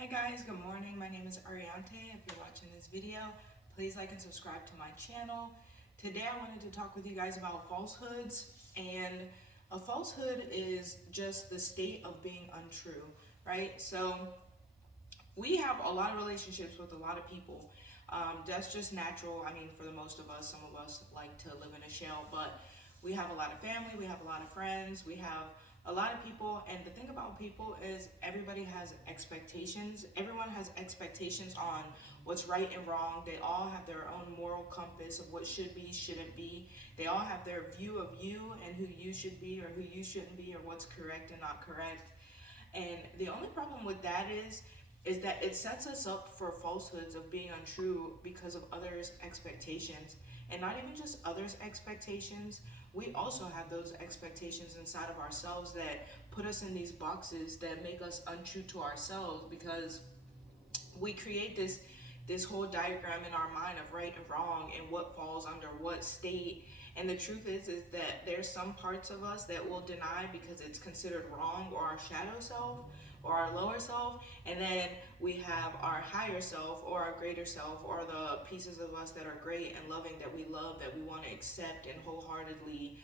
Hi guys, good morning. My name is Ariante. If you're watching this video, please like and subscribe to my channel. Today I wanted to talk with you guys about falsehoods, and a falsehood is just the state of being untrue, right? So we have a lot of relationships with a lot of people. That's just natural. I mean, for the most of us, some of us like to live in a shell, but we have a lot of family, we have a lot of friends, we have a lot of people. And the thing about people is everybody has expectations. Everyone has expectations on what's right and wrong. They all have their own moral compass of what should be, shouldn't be. They all have their view of you and who you should be or who you shouldn't be, or what's correct and not correct. And the only problem with that is that it sets us up for falsehoods of being untrue because of others' expectations. And not even just others' expectations, we also have those expectations inside of ourselves that put us in these boxes that make us untrue to ourselves, because we create this whole diagram in our mind of right and wrong and what falls under what state. And the truth is that there's some parts of us that will deny because it's considered wrong, or our shadow self or our lower self. And then we have our higher self or our greater self, or the pieces of us that are great and loving, that we love, that we want to accept and wholeheartedly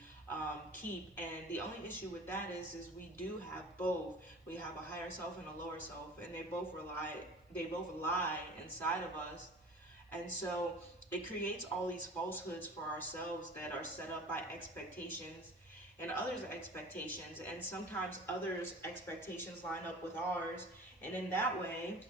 keep. And the only issue with that is we do have both. We have a higher self and a lower self, and they both lie inside of us. And so it creates all these falsehoods for ourselves that are set up by expectations and others' expectations. And sometimes others' expectations line up with ours. And in that way,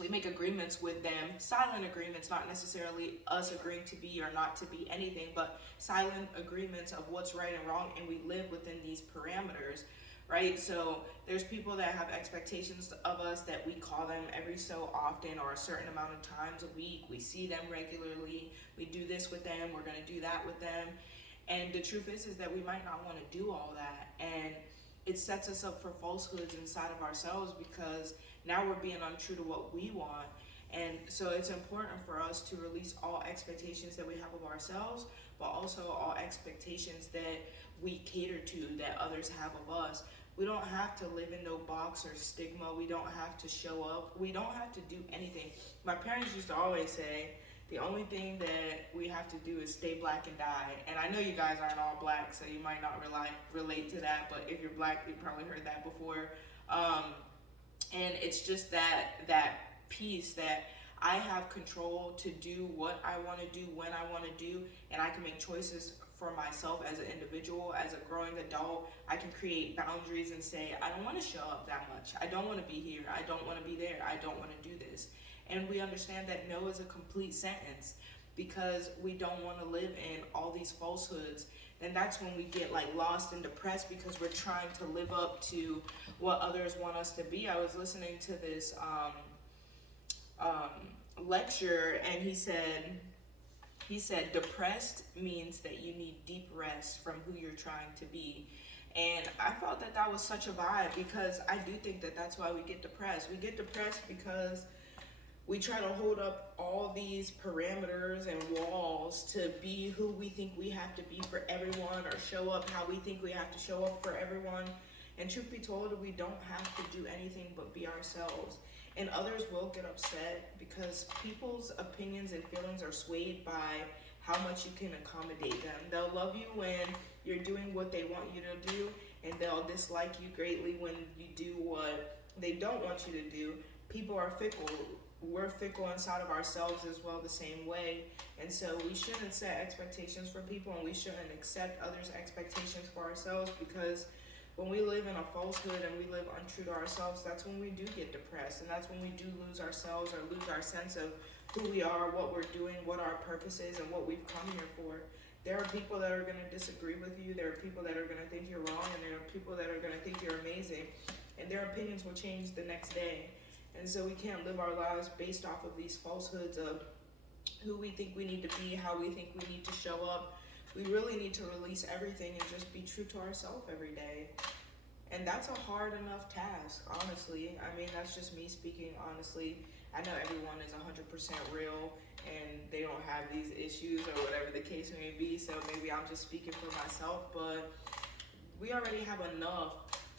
we make agreements with them, silent agreements, not necessarily us agreeing to be or not to be anything, but silent agreements of what's right and wrong. And we live within these parameters, right? So there's people that have expectations of us that we call them every so often, or a certain amount of times a week. We see them regularly. We do this with them. We're going to do that with them. And the truth is that we might not want to do all that. And it sets us up for falsehoods inside of ourselves, because now we're being untrue to what we want. And so it's important for us to release all expectations that we have of ourselves, but also all expectations that we cater to, that others have of us. We don't have to live in no box or stigma. We don't have to show up. We don't have to do anything. My parents used to always say, the only thing that we have to do is stay black and die. And I know you guys aren't all black, so you might not relate to that, but if you're black, you probably heard that before. And it's just that piece that I have control to do what I want to do when I want to do, and I can make choices for myself as an individual, as a growing adult. I can create boundaries and say, I don't want to show up that much. I don't want to be here. I don't want to be there. I don't want to do this. And we understand that no is a complete sentence, because we don't want to live in all these falsehoods. And that's when we get like lost and depressed, because we're trying to live up to what others want us to be. I was listening to this lecture, and he said depressed means that you need deep rest from who you're trying to be. And I felt that was such a vibe, because I do think that that's why we get depressed. We get depressed because we try to hold up all these parameters and walls to be who we think we have to be for everyone, or show up how we think we have to show up for everyone. And truth be told, we don't have to do anything but be ourselves. And others will get upset because people's opinions and feelings are swayed by how much you can accommodate them. They'll love you when you're doing what they want you to do, and they'll dislike you greatly when you do what they don't want you to do. People are fickle. We're fickle inside of ourselves as well, the same way. And so we shouldn't set expectations for people, and we shouldn't accept others' expectations for ourselves, because when we live in a falsehood and we live untrue to ourselves, that's when we do get depressed, and that's when we do lose ourselves, or lose our sense of who we are, what we're doing, what our purpose is, and what we've come here for. There are people that are going to disagree with you. There are people that are going to think you're wrong, and there are people that are going to think you're amazing, and their opinions will change the next day. And so we can't live our lives based off of these falsehoods of who we think we need to be, how we think we need to show up. We really need to release everything and just be true to ourselves every day. And that's a hard enough task, honestly. I mean, that's just me speaking honestly. I know everyone is 100% real and they don't have these issues, or whatever the case may be, so maybe I'm just speaking for myself, but we already have enough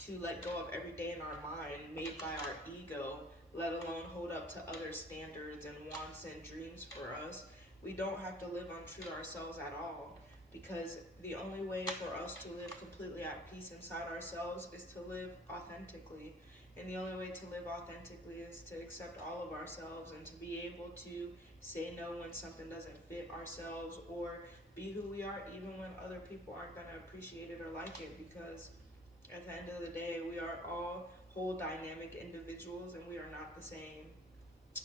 to let go of every day in our mind made by our ego let alone hold up to other standards and wants and dreams for us. We don't have to live untrue to ourselves at all, because the only way for us to live completely at peace inside ourselves is to live authentically. And the only way to live authentically is to accept all of ourselves and to be able to say no when something doesn't fit ourselves, or be who we are even when other people aren't going to appreciate it or like it, because at the end of the day, we are all whole dynamic individuals and we are not the same.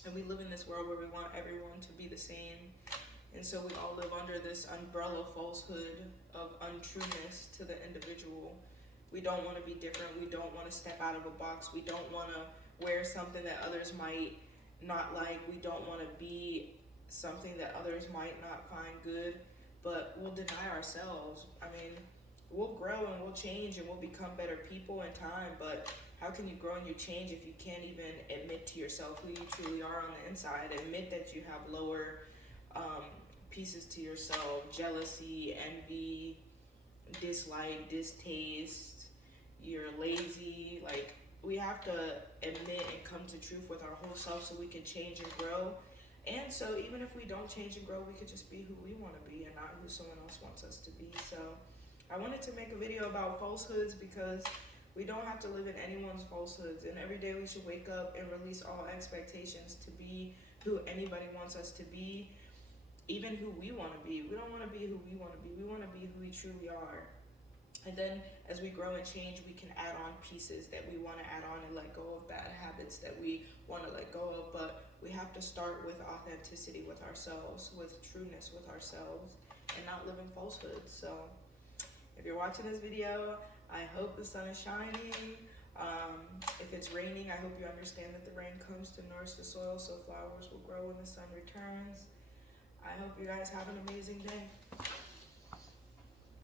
And we live in this world where we want everyone to be the same. And so we all live under this umbrella falsehood of untrueness to the individual. We don't want to be different. We don't want to step out of a box. We don't want to wear something that others might not like. We don't want to be something that others might not find good, but we'll deny ourselves. I mean, we'll grow and we'll change and we'll become better people in time, but how can you grow and you change if you can't even admit to yourself who you truly are on the inside? Admit that you have lower pieces to yourself: jealousy, envy, dislike, distaste, you're lazy. Like, we have to admit and come to truth with our whole self so we can change and grow. And so even if we don't change and grow, we could just be who we want to be and not who someone else wants us to be. So I wanted to make a video about falsehoods because we don't have to live in anyone's falsehoods, and every day we should wake up and release all expectations to be who anybody wants us to be, even who we want to be. We don't want to be who we want to be. We want to be who we truly are. And then as we grow and change, we can add on pieces that we want to add on and let go of bad habits that we want to let go of. But we have to start with authenticity with ourselves, with trueness with ourselves, and not live in falsehoods. So if you're watching this video, I hope the sun is shining. If it's raining, I hope you understand that the rain comes to nourish the soil so flowers will grow when the sun returns. I hope you guys have an amazing day.